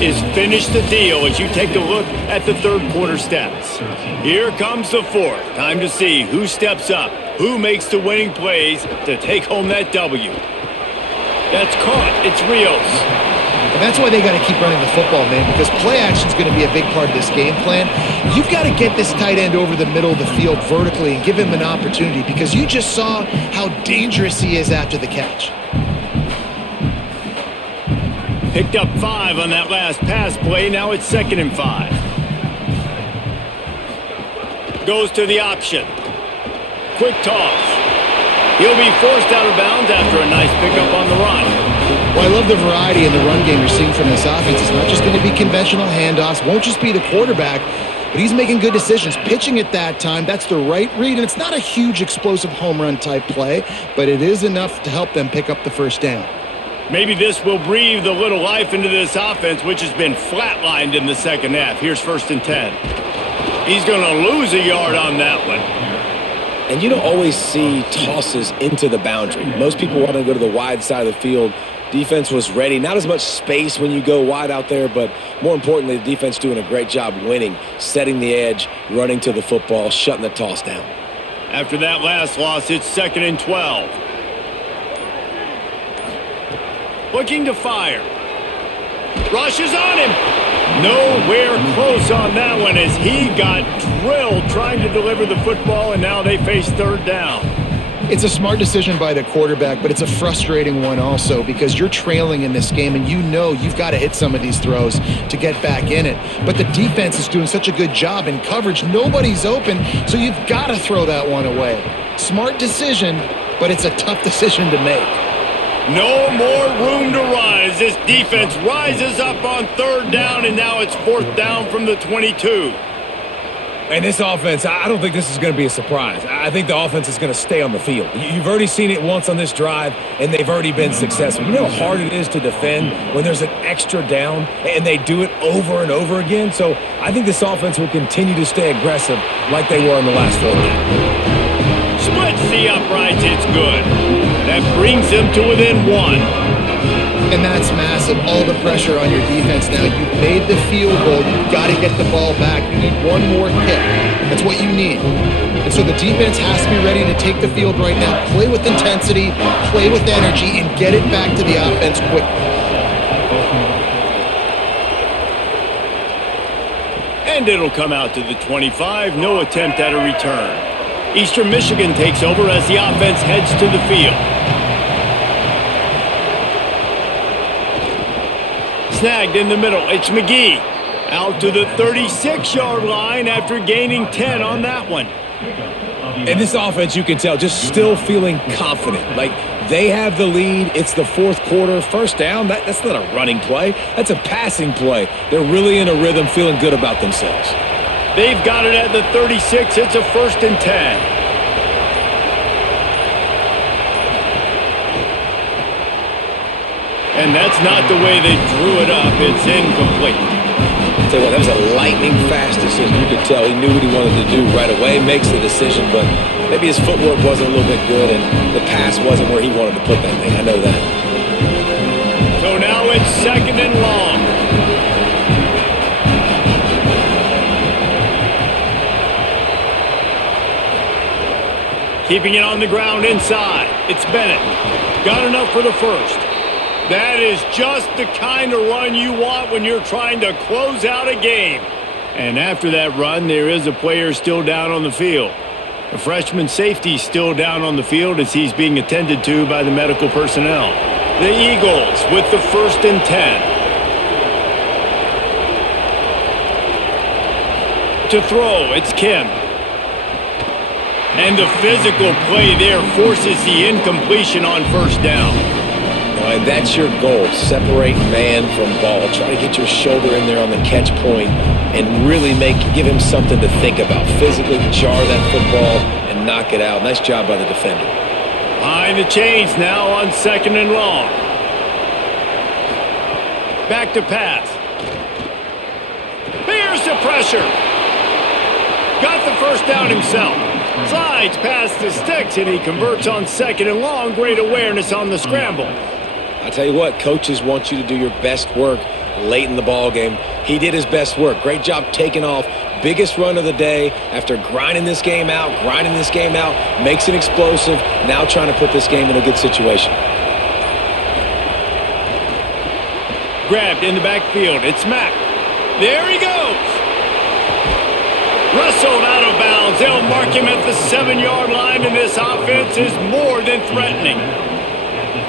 is finish the deal as you take a look at the third quarter stats. Here comes the fourth. Time to see who steps up, who makes the winning plays to take home that W. That's caught. It's Rios. And that's why they got to keep running the football, man, because play action is going to be a big part of this game plan. You've got to get this tight end over the middle of the field vertically and give him an opportunity, because you just saw how dangerous he is after the catch. Picked up 5 on that last pass play. Now it's 2nd and 5. Goes to the option. Quick toss. He'll be forced out of bounds after a nice pickup on the run. Well, I love the variety in the run game you're seeing from this offense. It's not just going to be conventional handoffs, won't just be the quarterback, but he's making good decisions. Pitching at that time, that's the right read, and it's not a huge explosive home run type play, but it is enough to help them pick up the first down. Maybe this will breathe a little life into this offense, which has been flatlined in the second half. Here's 1st and 10. He's going to lose a yard on that one. And you don't always see tosses into the boundary. Most people want to go to the wide side of the field. Defense was ready. Not as much space when you go wide out there, but more importantly, the defense doing a great job winning, setting the edge, running to the football, shutting the toss down. After that last loss, it's 2nd and 12. Looking to fire. Rushes on him. Nowhere close on that one as he got drilled trying to deliver the football, and now they face 3rd down. It's a smart decision by the quarterback, but it's a frustrating one also, because you're trailing in this game and you know you've got to hit some of these throws to get back in it. But the defense is doing such a good job in coverage. Nobody's open, so you've got to throw that one away. Smart decision, but it's a tough decision to make. No more room to run as this defense rises up on 3rd down, and now it's 4th down from the 22. And this offense, I don't think this is going to be a surprise. I think the offense is going to stay on the field. You've already seen it once on this drive, and they've already been successful. You know how hard it is to defend when there's an extra down, and they do it over and over again? So I think this offense will continue to stay aggressive like they were in the last 4 games. Splits the uprights. It's good. That brings them to within 1. And that's massive. All the pressure on your defense now. You've made the field goal. You've got to get the ball back. You need one more kick. That's what you need. And so the defense has to be ready to take the field right now. Play with intensity, play with energy, and get it back to the offense quickly. And it'll come out to the 25. No attempt at a return. Eastern Michigan takes over as the offense heads to the field. Snagged in the middle. It's McGee. Out to the 36-yard line after gaining 10 on that one. And this offense, you can tell, just still feeling confident. Like, they have the lead. It's the 4th quarter. 1st down, that's not a running play. That's a passing play. They're really in a rhythm, feeling good about themselves. They've got it at the 36. It's a 1st and 10. And that's not the way they drew it up. It's incomplete. I'll tell you what, that was a lightning-fast decision. You could tell he knew what he wanted to do right away, makes the decision, but maybe his footwork wasn't a little bit good and the pass wasn't where he wanted to put that thing. I know that. So now it's 2nd and long. Keeping it on the ground inside. It's Bennett. Got enough for the 1st. That is just the kind of run you want when you're trying to close out a game. And after that run, there is a player still down on the field. The freshman safety still down on the field as he's being attended to by the medical personnel. The Eagles with the 1st and 10. To throw, it's Kim. And the physical play there forces the incompletion on 1st down. And that's your goal. Separate man from ball. Try to get your shoulder in there on the catch point and really give him something to think about. Physically jar that football and knock it out. Nice job by the defender. Behind the chains now on 2nd and long. Back to pass. Here's the pressure. Got the 1st down himself. Slides past the sticks and he converts on 2nd and long. Great awareness on the scramble. I tell you what, coaches want you to do your best work late in the ball game. He did his best work. Great job taking off. Biggest run of the day after grinding this game out, makes it explosive, now trying to put this game in a good situation. Grabbed in the backfield. It's Mack. There he goes. Wrestled out of bounds. They'll mark him at the 7-yard line, and this offense is more than threatening.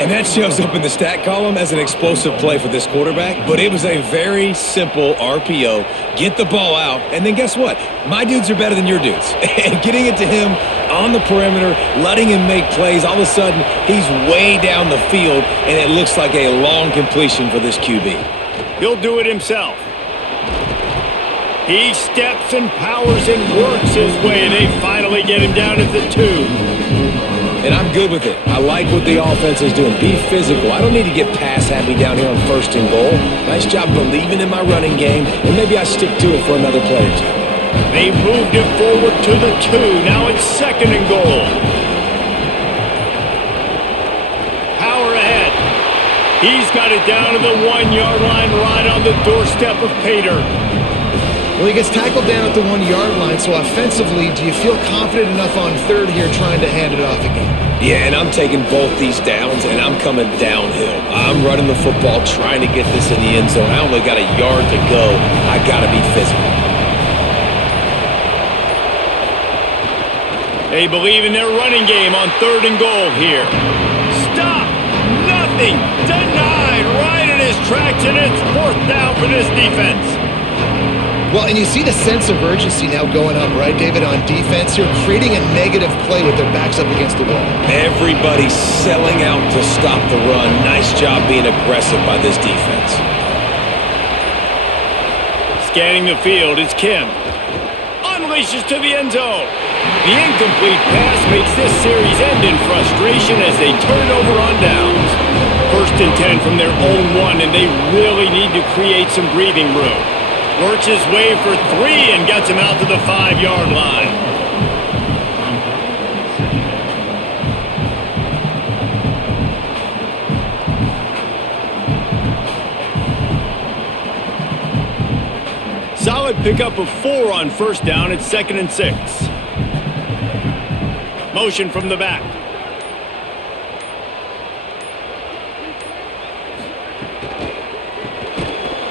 And that shows up in the stat column as an explosive play for this quarterback, but it was a very simple RPO. Get the ball out, and then guess what? My dudes are better than your dudes. And getting it to him on the perimeter, letting him make plays, all of a sudden, he's way down the field, and it looks like a long completion for this QB. He'll do it himself. He steps and powers and works his way. They finally get him down at the 2. And I'm good with it. I like what the offense is doing. Be physical. I don't need to get pass happy down here on 1st and goal. Nice job believing in my running game, and maybe I stick to it for another play or two. They moved him forward to the 2. Now it's 2nd and goal. Power ahead. He's got it down to the 1-yard line right on the doorstep of Pater. Well, he gets tackled down at the 1-yard line, so offensively, do you feel confident enough on 3rd here trying to hand it off again? Yeah, and I'm taking both these downs, and I'm coming downhill. I'm running the football, trying to get this in the end zone. I only got a yard to go. I got to be physical. They believe in their running game on 3rd and goal here. Stop! Nothing! Denied right in his tracks, and it's 4th down for this defense. Well, and you see the sense of urgency now going up, right, David, on defense here, creating a negative play with their backs up against the wall. Everybody's selling out to stop the run. Nice job being aggressive by this defense. Scanning the field, it's Kim. Unleashes to the end zone. The incomplete pass makes this series end in frustration as they turn it over on downs. 1st and 10 from their own 1, and they really need to create some breathing room. Works his way for 3 and gets him out to the 5-yard line. Solid pickup of 4 on 1st down. It's 2nd and 6. Motion from the back.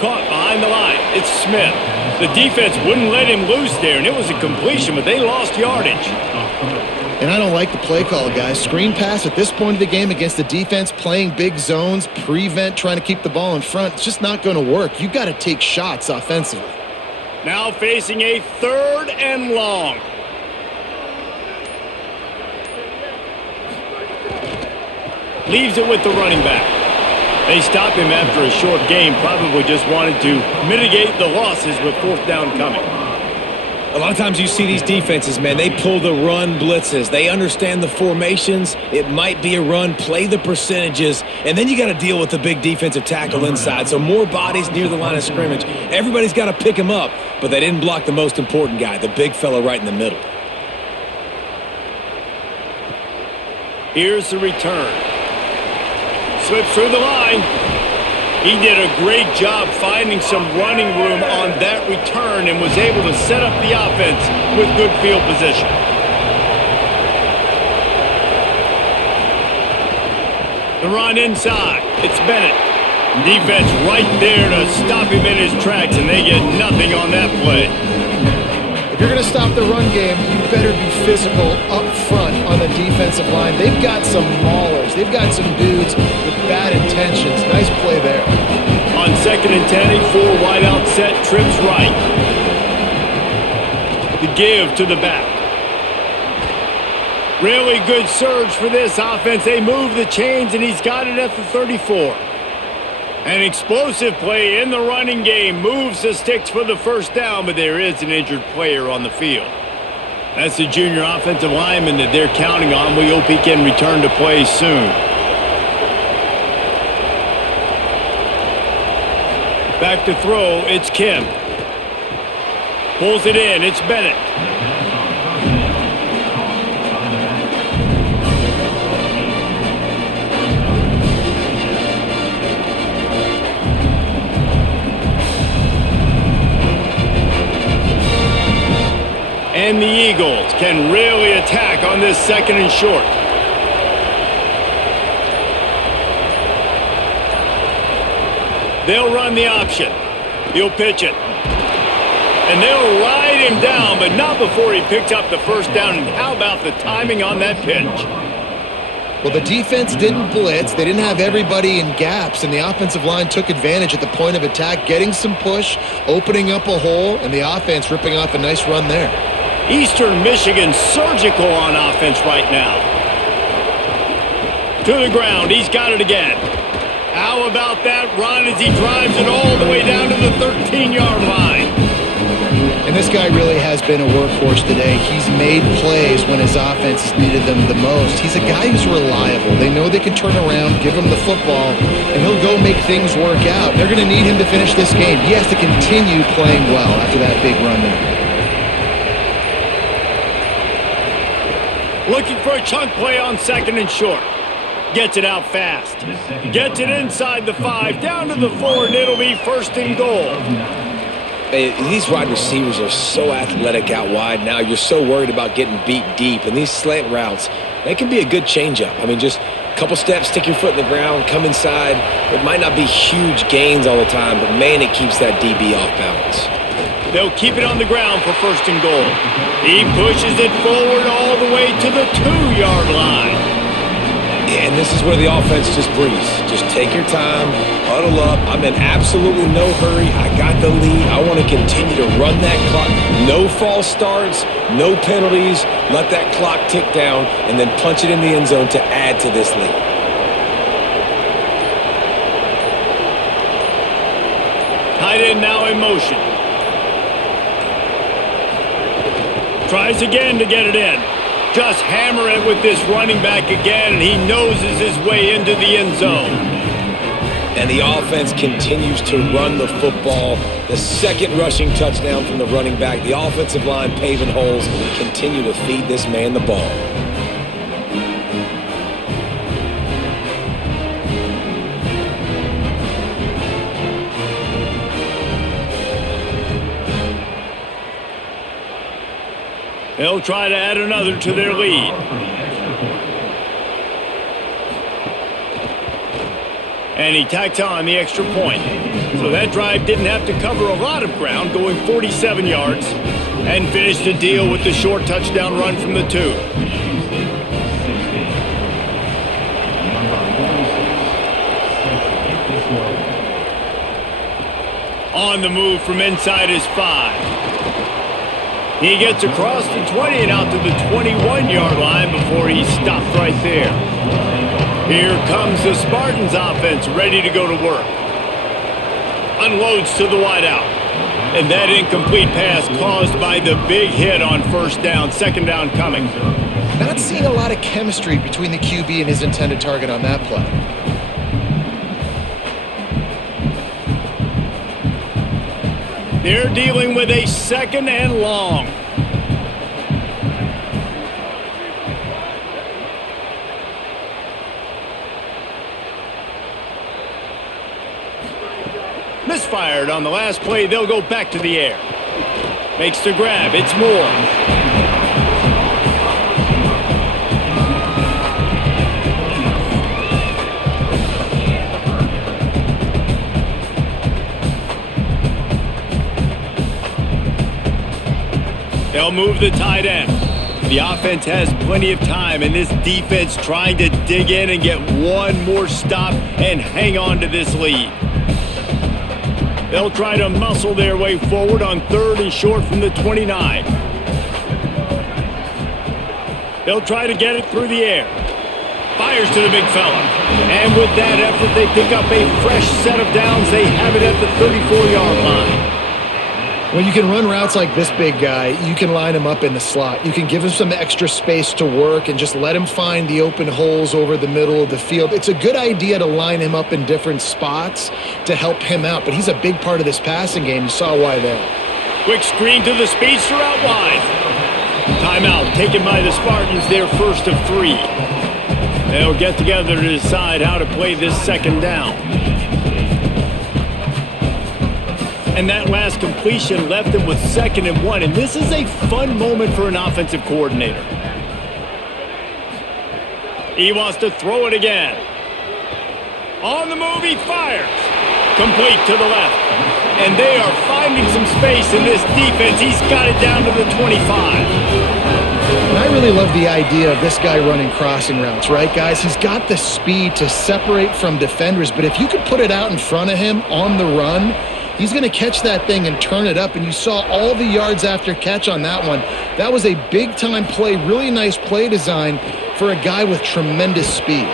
Caught behind the line. It's Smith. The defense wouldn't let him loose there, and it was a completion, but they lost yardage. And I don't like the play call, guys. Screen pass at this point of the game against the defense, playing big zones, prevent, trying to keep the ball in front. It's just not going to work. You got to take shots offensively. Now facing a 3rd and long. Leaves it with the running back. They stop him after a short game, probably just wanted to mitigate the losses with 4th down coming. A lot of times you see these defenses, man, they pull the run blitzes. They understand the formations. It might be a run, play the percentages, and then you got to deal with the big defensive tackle inside. So more bodies near the line of scrimmage. Everybody's got to pick him up, but they didn't block the most important guy, the big fella right in the middle. Here's the return. Slips through the line. He did a great job finding some running room on that return and was able to set up the offense with good field position. The run inside. It's Bennett. Defense right there to stop him in his tracks, and they get nothing on that play. If you're going to stop the run game, you better be physical up front on the defensive line. They've got some maulers. They've got some dudes with bad intentions. Nice play there. On 2nd and 10, a 4 wide out set, trips right. The give to the back. Really good surge for this offense. They move the chains, and he's got it at the 34. An explosive play in the running game. Moves the sticks for the 1st down, but there is an injured player on the field. That's the junior offensive lineman that they're counting on. We hope he can return to play soon. Back to throw, it's Kim. Pulls it in, it's Bennett. And the Eagles can really attack on this 2nd and short. They'll run the option. He'll pitch it. And they'll ride him down, but not before he picks up the first down. And how about the timing on that pitch? Well, the defense didn't blitz. They didn't have everybody in gaps, and the offensive line took advantage at the point of attack, getting some push, opening up a hole, and the offense ripping off a nice run there. Eastern Michigan surgical on offense right now. To the ground. He's got it again. How about that run as he drives it all the way down to the 13-yard line? And this guy really has been a workhorse today. He's made plays when his offense has needed them the most. He's a guy who's reliable. They know they can turn around, give him the football, and he'll go make things work out. They're going to need him to finish this game. He has to continue playing well after that big run there. Looking for a chunk play on 2nd and short. Gets it out fast. Gets it inside the 5, down to the 4, and it'll be 1st and goal. These wide receivers are so athletic out wide now. You're so worried about getting beat deep. And these slant routes, they can be a good changeup. I mean, just a couple steps, stick your foot in the ground, come inside. It might not be huge gains all the time, but, man, it keeps that DB off balance. They'll keep it on the ground for 1st and goal. He pushes it forward all the way to the 2-yard line. And this is where the offense just breathes. Just take your time, huddle up. I'm in absolutely no hurry. I got the lead. I want to continue to run that clock. No false starts, no penalties. Let that clock tick down and then punch it in the end zone to add to this lead. Tight end now in motion. Tries again to get it in. Just hammer it with this running back again, and he noses his way into the end zone. And the offense continues to run the football. The 2nd rushing touchdown from the running back. The offensive line paving holes. Continue to feed this man the ball. They'll try to add another to their lead. And he tacks on the extra point. So that drive didn't have to cover a lot of ground, going 47 yards, and finished the deal with the short touchdown run from the 2. On the move from inside his 5. He gets across the 20 and out to the 21-yard line before he's stopped right there. Here comes the Spartans offense ready to go to work. Unloads to the wideout. And that incomplete pass caused by the big hit on 1st down. 2nd down coming. Not seeing a lot of chemistry between the QB and his intended target on that play. They're dealing with a 2nd and long. Misfired on the last play. They'll go back to the air. Makes the grab. It's Moore. They'll move the tight end. The offense has plenty of time, and this defense trying to dig in and get one more stop and hang on to this lead. They'll try to muscle their way forward on 3rd and short from the 29. They'll try to get it through the air. Fires to the big fella. And with that effort, they pick up a fresh set of downs. They have it at the 34-yard line. When you can run routes like this big guy, you can line him up in the slot. You can give him some extra space to work and just let him find the open holes over the middle of the field. It's a good idea to line him up in different spots to help him out, but he's a big part of this passing game. You saw why there. Quick screen to the speedster out wide. Timeout taken by the Spartans, their 1st of 3. They'll get together to decide how to play this 2nd down. and that last completion left him with 2nd and 1, and this is a fun moment for an offensive coordinator. He wants to throw it again. On the move, he fires. Complete to the left. And they are finding some space in this defense. He's got it down to the 25. And I really love the idea of this guy running crossing routes, right, guys? He's got the speed to separate from defenders, but if you could put it out in front of him on the run, he's going to catch that thing and turn it up, and you saw all the yards after catch on that one. That was a big-time play, really nice play design for a guy with tremendous speed.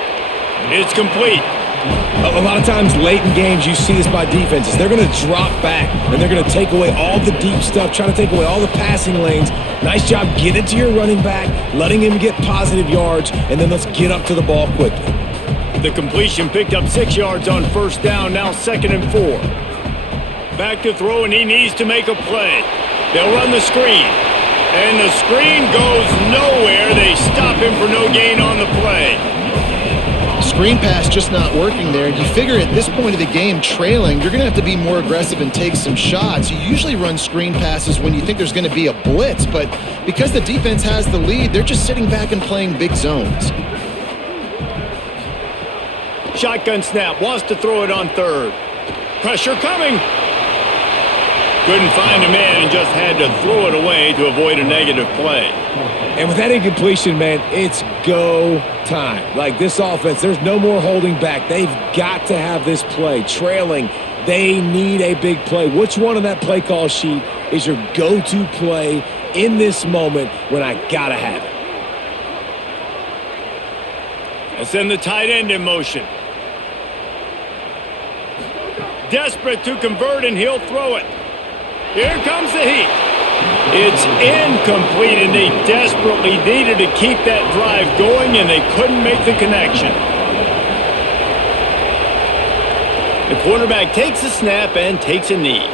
It's complete. A lot of times late in games, you see this by defenses. They're going to drop back, and they're going to take away all the deep stuff, trying to take away all the passing lanes. Nice job getting to your running back, letting him get positive yards, and then let's get up to the ball quickly. The completion picked up 6 yards on 1st down, now 2nd and 4. Back to throw, and he needs to make a play. They'll run the screen, and the screen goes nowhere. They stop him for no gain on the play. Screen pass just not working there. You figure at this point of the game, trailing, you're going to have to be more aggressive and take some shots. You usually run screen passes when you think there's going to be a blitz, but because the defense has the lead, they're just sitting back and playing big zones. Shotgun snap, wants to throw it on 3rd. Pressure coming. Couldn't find a man and just had to throw it away to avoid a negative play. And with that incompletion, man, it's go time. Like this offense, there's no more holding back. They've got to have this play. Trailing, they need a big play. Which one on that play call sheet is your go-to play in this moment when I got to have it? And send the tight end in motion. Desperate to convert, and he'll throw it. Here comes the heat. It's incomplete, and they desperately needed to keep that drive going, and they couldn't make the connection. The quarterback takes a snap and takes a knee.